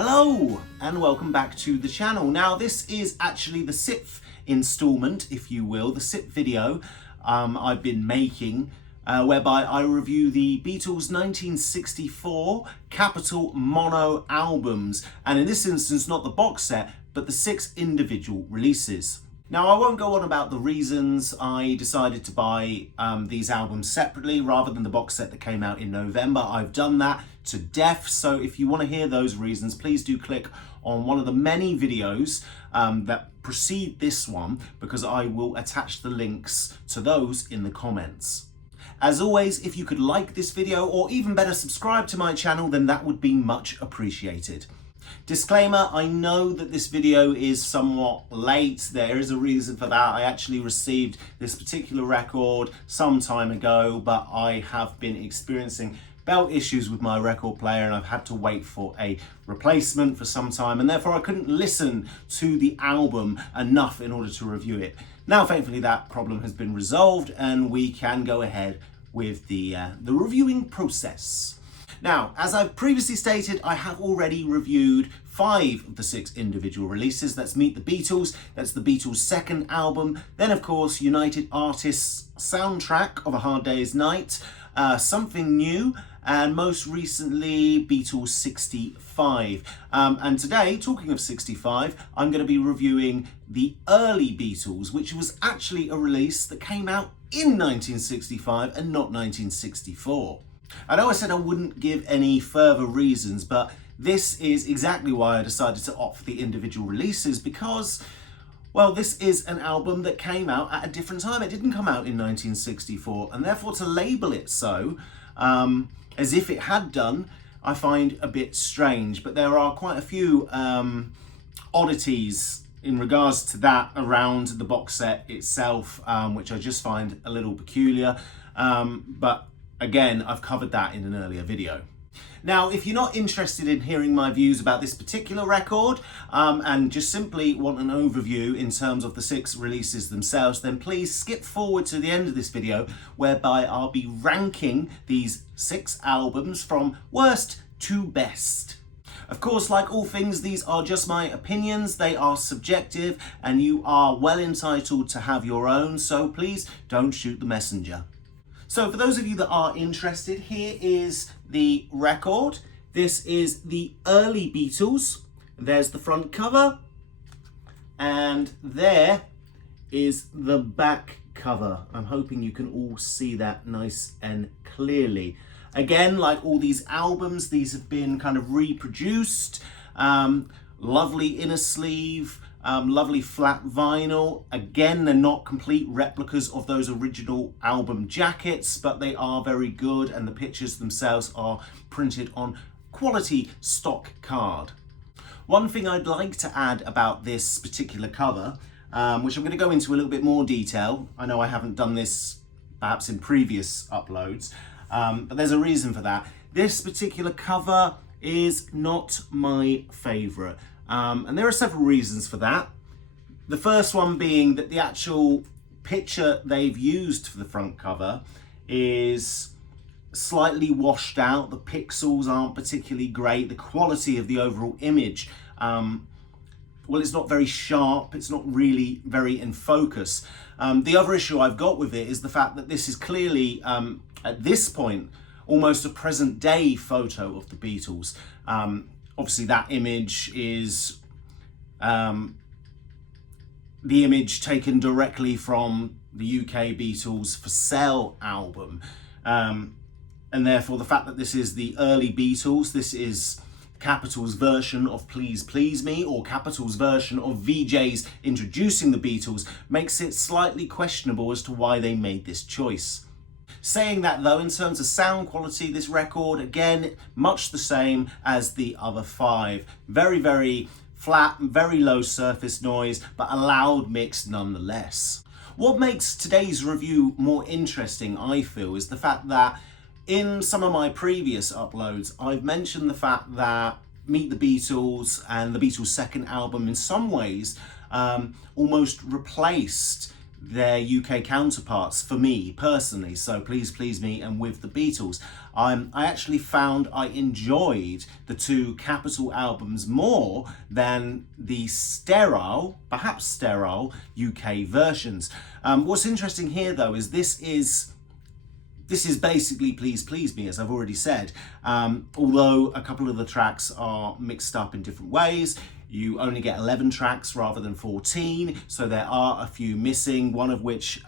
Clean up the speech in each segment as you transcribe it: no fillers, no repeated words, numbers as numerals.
Hello and welcome back to the channel. Now this is actually the 6th installment, if you will, the 6th video I've been making whereby I review the Beatles 1964 Capitol mono albums, and in this instance not the box set but the 6 individual releases. Now I won't go on about the reasons I decided to buy these albums separately rather than the box set that came out in November. I've done that to death, so if you want to hear those reasons, please do click on one of the many videos that precede this one, because I will attach the links to those in the comments. As always, if you could like this video or even better subscribe to my channel, then that would be much appreciated. Disclaimer, I know that this video is somewhat late. There is a reason for that. I actually received this particular record some time ago, but I have been experiencing belt issues with my record player and I've had to wait for a replacement for some time, and therefore I couldn't listen to the album enough in order to review it. Now thankfully that problem has been resolved and we can go ahead with the reviewing process. Now, as I've previously stated, I have already reviewed 5 of the 6 individual releases. That's Meet the Beatles, that's the Beatles' second album, then of course United Artists' soundtrack of A Hard Day's Night, Something New, and most recently Beatles 65. And today, talking of 65, I'm going to be reviewing the early Beatles, which was actually a release that came out in 1965 and not 1964. I know I said I wouldn't give any further reasons, but this is exactly why I decided to opt for the individual releases, because, well, this is an album that came out at a different time. It didn't come out in 1964, and therefore to label it so, as if it had done, I find a bit strange. But there are quite a few oddities in regards to that around the box set itself, which I just find a little peculiar. But again, I've covered that in an earlier video. Now, if you're not interested in hearing my views about this particular record and just simply want an overview in terms of the 6 releases themselves, then please skip forward to the end of this video, whereby I'll be ranking these 6 albums from worst to best. Of course, like all things, these are just my opinions. They are subjective and you are well entitled to have your own, so please don't shoot the messenger. So for those of you that are interested, here is the record. This is the early Beatles. There's the front cover, and there is the back cover. I'm hoping you can all see that nice and clearly. Again, like all these albums, these have been kind of reproduced. Lovely inner sleeve. Lovely flat vinyl. Again, they're not complete replicas of those original album jackets, but they are very good, and the pictures themselves are printed on quality stock card. One thing I'd like to add about this particular cover, which I'm going to go into a little bit more detail. I know I haven't done this perhaps in previous uploads, but there's a reason for that. This particular cover is not my favourite. And there are several reasons for that. The first one being that the actual picture they've used for the front cover is slightly washed out. The pixels aren't particularly great. The quality of the overall image, well, it's not very sharp. It's not really very in focus. The other issue I've got with it is the fact that this is clearly, at this point, almost a present day photo of the Beatles. Obviously that image is the image taken directly from the UK Beatles For Sale album. And therefore the fact that this is the early Beatles, this is Capitol's version of Please Please Me, or Capitol's version of VJ's introducing the Beatles, makes it slightly questionable as to why they made this choice. Saying that though, in terms of sound quality, this record, again, much the same as the other 5. Very, very flat, very low surface noise, but a loud mix nonetheless. What makes today's review more interesting, I feel, is the fact that in some of my previous uploads, I've mentioned the fact that Meet the Beatles and the Beatles' second album in some ways almost replaced their UK counterparts for me personally. So Please Please Me and With the Beatles. I actually found I enjoyed the two Capitol albums more than the sterile, perhaps sterile, UK versions. What's interesting here though is this is basically Please Please Me, as I've already said. Although a couple of the tracks are mixed up in different ways. You only get 11 tracks rather than 14, so there are a few missing, one of which,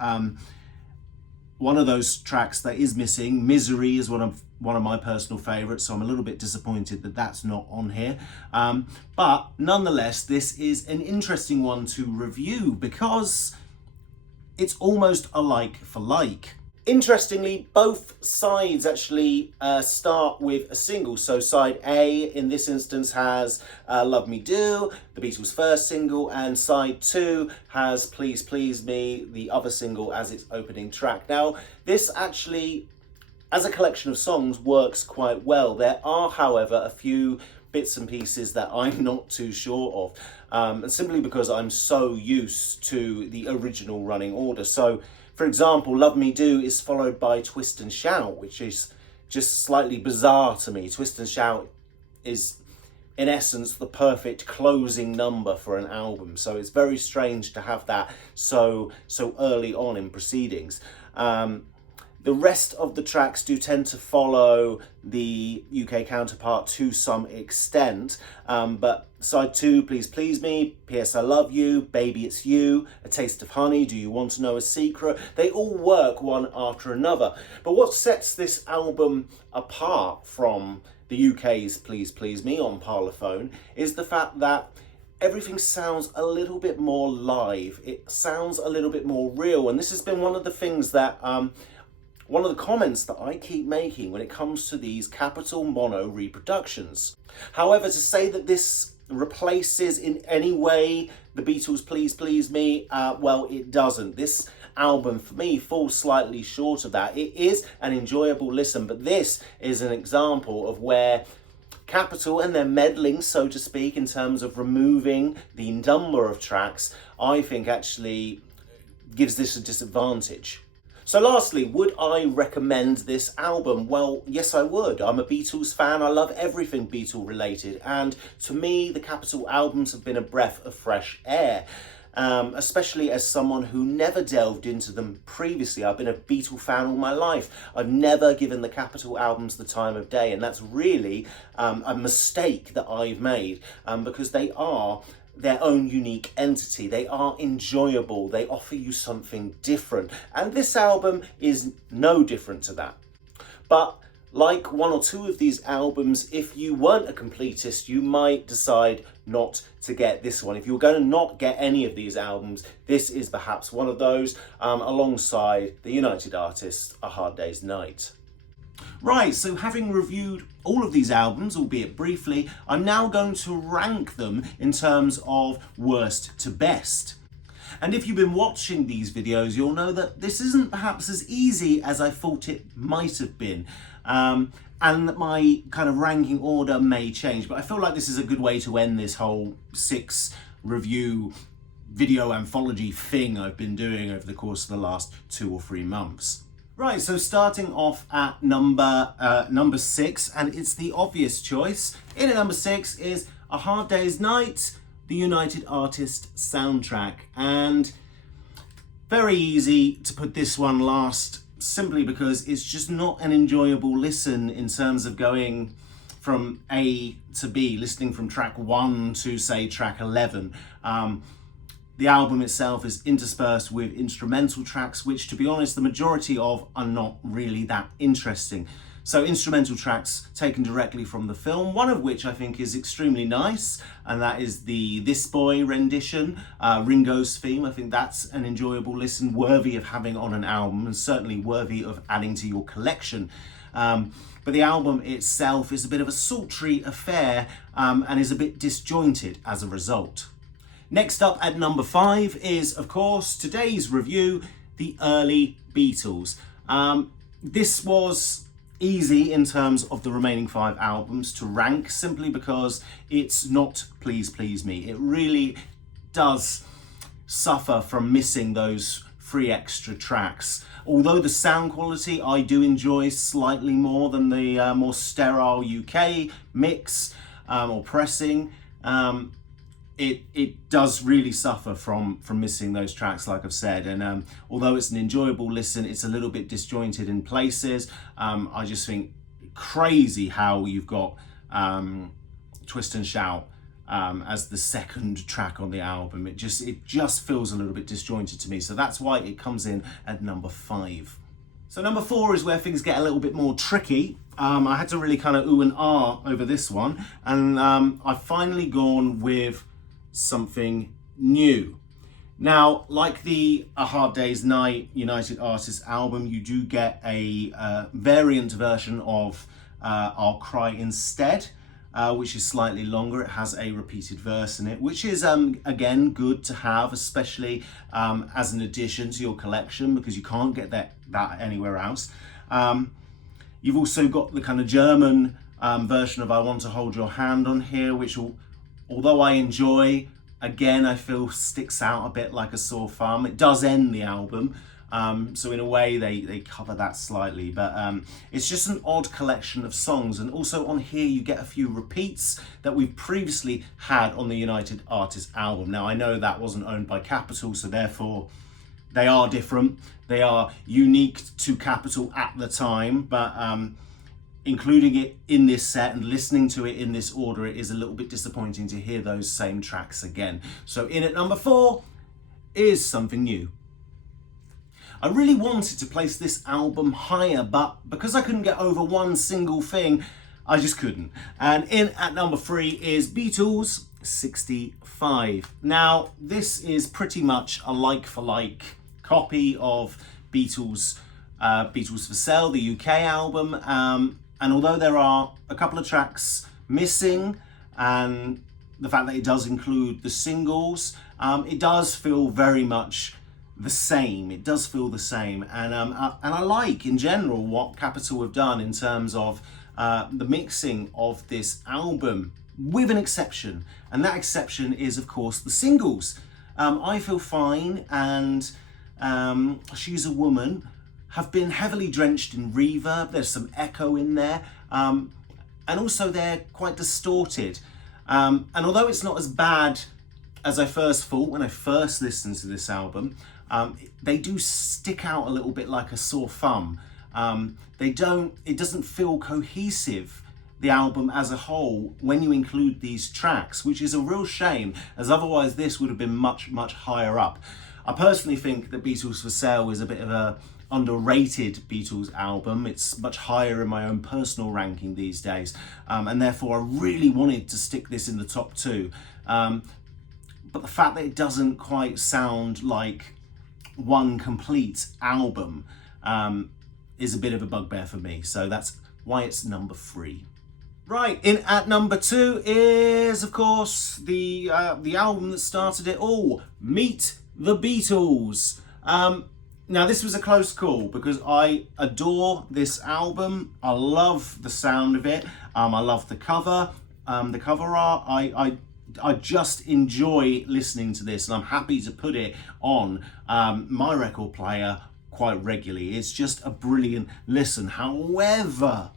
one of those tracks that is missing, Misery, is one of my personal favourites, so I'm a little bit disappointed that that's not on here. But nonetheless, this is an interesting one to review because it's almost a like for like. Interestingly, both sides actually start with a single. So side A, in this instance, has Love Me Do, the Beatles' first single, and side 2 has Please Please Me, the other single, as its opening track. Now, this actually, as a collection of songs, works quite well. There are, however, a few bits and pieces that I'm not too sure of, simply because I'm so used to the original running order. So, for example, Love Me Do is followed by Twist and Shout, which is just slightly bizarre to me. Twist and Shout is, in essence, the perfect closing number for an album. So it's very strange to have that so early on in proceedings. The rest of the tracks do tend to follow the UK counterpart to some extent, but side 2, Please Please Me, P.S. I Love You, Baby It's You, A Taste of Honey, Do You Want to Know a Secret, they all work one after another. But what sets this album apart from the UK's Please Please Me on Parlophone is the fact that everything sounds a little bit more live. It sounds a little bit more real, and this has been one of the things that one of the comments that I keep making when it comes to these Capitol mono reproductions. However, to say that this replaces in any way the Beatles' Please Please Me, well, it doesn't. This album, for me, falls slightly short of that. It is an enjoyable listen, but this is an example of where Capitol and their meddling, so to speak, in terms of removing the number of tracks, I think actually gives this a disadvantage. So lastly, would I recommend this album? Well, yes, I would. I'm a Beatles fan. I love everything Beatle related. And to me, the Capitol albums have been a breath of fresh air, especially as someone who never delved into them previously. I've been a Beatle fan all my life. I've never given the Capitol albums the time of day. And that's really a mistake that I've made because they are their own unique entity. They are enjoyable. They offer you something different. And this album is no different to that. But like one or two of these albums, if you weren't a completist, you might decide not to get this one. If you're going to not get any of these albums, this is perhaps one of those, alongside the United Artists, A Hard Day's Night. Right, so having reviewed all of these albums, albeit briefly, I'm now going to rank them in terms of worst to best. And if you've been watching these videos, you'll know that this isn't perhaps as easy as I thought it might have been. And that my kind of ranking order may change, but I feel like this is a good way to end this whole 6 review video anthology thing I've been doing over the course of the last 2 or 3 months. Right, so starting off at number 6, and it's the obvious choice. In at number 6 is A Hard Day's Night, the United Artists soundtrack. And very easy to put this one last, simply because it's just not an enjoyable listen in terms of going from A to B, listening from track 1 to, say, track 11. The album itself is interspersed with instrumental tracks, which, to be honest, the majority of are not really that interesting. So instrumental tracks taken directly from the film, one of which I think is extremely nice, and that is the This Boy rendition, Ringo's theme. I think that's an enjoyable listen, worthy of having on an album, and certainly worthy of adding to your collection. But the album itself is a bit of a sultry affair, and is a bit disjointed as a result. Next up at number 5 is, of course, today's review, the early Beatles. This was easy in terms of the remaining 5 albums to rank, simply because it's not Please Please Me. It really does suffer from missing those 3 extra tracks. Although the sound quality I do enjoy slightly more than the more sterile UK mix or pressing, it does really suffer from missing those tracks, like I've said. And although it's an enjoyable listen, it's a little bit disjointed in places. I just think crazy how you've got Twist and Shout as the second track on the album. It just feels a little bit disjointed to me. So that's why it comes in at number 5. So number 4 is where things get a little bit more tricky. I had to really kind of ooh and ah over this one. And I've finally gone with something new. Now, like the A Hard Day's Night United Artists album, you do get a variant version of I'll Cry Instead, which is slightly longer. It has a repeated verse in it, which is, again, good to have, especially as an addition to your collection, because you can't get that anywhere else. You've also got the kind of German version of I Want to Hold Your Hand on here, which, although I enjoy, again, I feel sticks out a bit like a sore thumb. It does end the album, so in a way they cover that slightly, but it's just an odd collection of songs. And also on here you get a few repeats that we've previously had on the United Artists album. Now I know that wasn't owned by Capitol, so therefore they are different. They are unique to Capitol at the time, but including it in this set and listening to it in this order, it is a little bit disappointing to hear those same tracks again. So in at number 4 is something new. I really wanted to place this album higher, but because I couldn't get over one single thing, I just couldn't. And in at number 3 is Beatles 65. Now, this is pretty much a like-for-like copy of Beatles for Sale, the UK album. And although there are a couple of tracks missing, and the fact that it does include the singles, it does feel very much the same. It does feel the same. And I like, in general, what Capitol have done in terms of the mixing of this album, with an exception. And that exception is, of course, the singles. I Feel Fine and She's a Woman have been heavily drenched in reverb. There's some echo in there. And also they're quite distorted. And although it's not as bad as I first thought when I first listened to this album, they do stick out a little bit like a sore thumb. It doesn't feel cohesive, the album as a whole, when you include these tracks, which is a real shame, as otherwise this would have been much, much higher up. I personally think that Beatles for Sale is a bit of a underrated Beatles album. It's much higher in my own personal ranking these days, and therefore I really wanted to stick this in the top 2. But the fact that it doesn't quite sound like one complete album is a bit of a bugbear for me, so that's why it's number 3. Right, in at number 2 is, of course, the album that started it all, Meet the Beatles. Now this was a close call because I adore this album. I love the sound of it. I love the cover art. I just enjoy listening to this, and I'm happy to put it on my record player quite regularly. It's just a brilliant listen. However,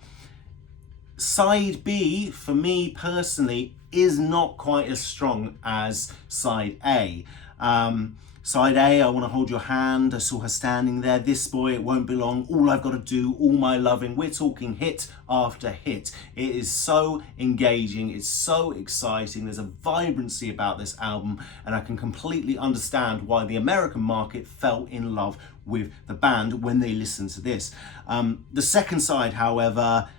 side B, for me personally, is not quite as strong as side A. Side A, I Want to Hold Your Hand, I Saw Her Standing There, This Boy, It Won't Be Long, All I've Got to Do, All My Loving. We're talking hit after hit. It is so engaging, it's so exciting, there's a vibrancy about this album, and I can completely understand why the American market fell in love with the band when they listened to this. The second side, however,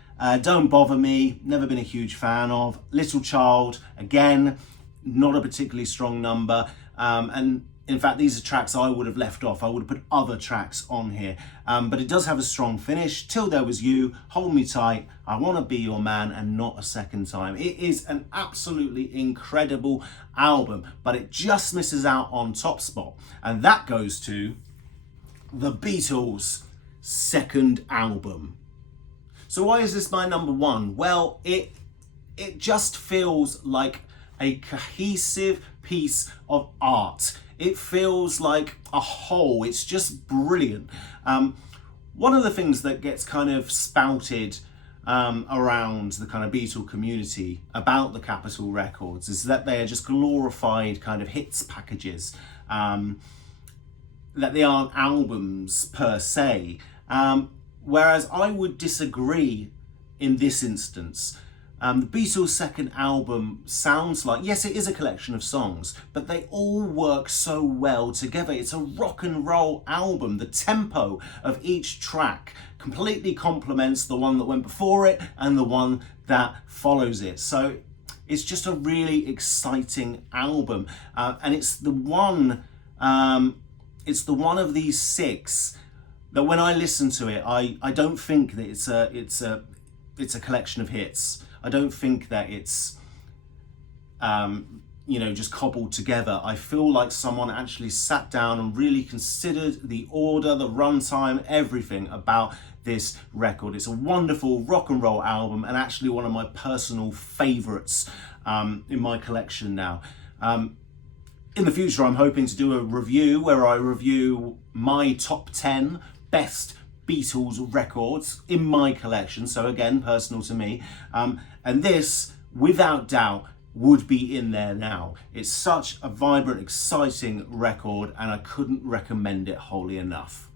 Don't Bother Me, never been a huge fan of. Little Child, again, not a particularly strong number, and in fact, these are tracks I would have left off. I would have put other tracks on here. But it does have a strong finish. Till There Was You, Hold Me Tight, I Want to Be Your Man, and Not a Second Time. It is an absolutely incredible album, but it just misses out on top spot. And that goes to the Beatles' second album. So why is this my number 1? Well, it just feels like a cohesive piece of art. It feels like a whole. It's just brilliant. One of the things that gets kind of spouted around the kind of Beatle community about the Capitol records is that they are just glorified kind of hits packages, that they aren't albums per se. Whereas I would disagree in this instance. The Beatles' second album sounds like, yes, it is a collection of songs, but they all work so well together. It's a rock and roll album. The tempo of each track completely complements the one that went before it and the one that follows it. So it's just a really exciting album, and it's the one of these 6 that when I listen to it, I don't think that it's a collection of hits. I don't think that it's just cobbled together. I feel like someone actually sat down and really considered the order, the runtime, everything about this record. It's a wonderful rock and roll album, and actually one of my personal favorites in my collection now. In the future, I'm hoping to do a review where I review my top 10 best Beatles records in my collection, so again, personal to me, and this, without doubt, would be in there now. It's such a vibrant, exciting record, and I couldn't recommend it wholly enough.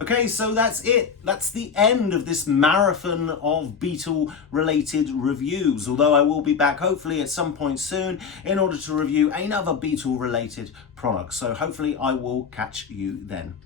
Okay, so that's it. That's the end of this marathon of Beatle-related reviews, although I will be back hopefully at some point soon in order to review another Beatle-related product. So hopefully I will catch you then.